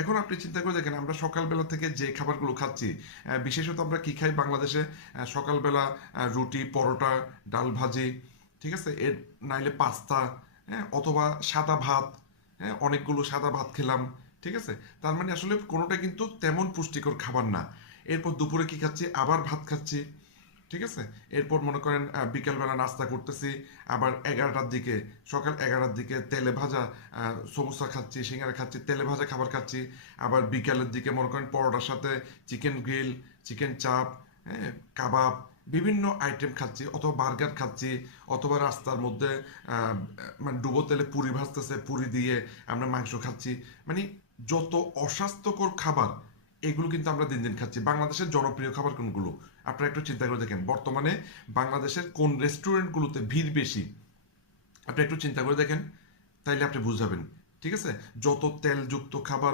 এখন আপনি চিন্তা করে দেখেন আমরা সকালবেলা থেকে যে খাবারগুলো খাচ্ছি, বিশেষত আমরা কি খাই বাংলাদেশে? সকালবেলা রুটি, পরোটা, ডাল ভাজি, ঠিক আছে, এর নাইলে পাস্তা, হ্যাঁ, অথবা সাদা ভাত, হ্যাঁ, অনেকগুলো সাদা ভাত খেলাম, ঠিক আছে। তার মানে আসলে কোনোটা কিন্তু তেমন পুষ্টিকর খাবার না। এরপর দুপুরে কি খাচ্ছি? আবার ভাত খাচ্ছি, ঠিক আছে। এরপর মনে করেন বিকালবেলা নাস্তা করতেছি, আবার 11টার দিকে, সকাল 11টার দিকে তেলে ভাজা সমোসা খাচ্ছি, সিঙ্গারা খাচ্ছি, তেলে ভাজা খাবার খাচ্ছি। আবার বিকালের দিকে মনে করেন পরোটার সাথে চিকেন গ্রিল, চিকেন চাপ, হ্যাঁ, কাবাব, বিভিন্ন আইটেম খাচ্ছি, অথবা বার্গার খাচ্ছি, অথবা রাস্তার মধ্যে মানে ডুবো তেলে পুরি ভাজতেছে, পুরি দিয়ে আমরা মাংস খাচ্ছি। মানে যত অস্বাস্থ্যকর খাবার, এগুলো কিন্তু আমরা দিন দিন খাচ্ছি। বাংলাদেশের জনপ্রিয় খাবার কোনগুলো আপনারা একটু চিন্তা করে দেখেন, বর্তমানে বাংলাদেশের কোন রেস্টুরেন্টগুলোতে ভিড় বেশি, আপনি একটু চিন্তা করে দেখেন, তাইলে আপনি বুঝাবেন, ঠিক আছে। যত তেলযুক্ত খাবার,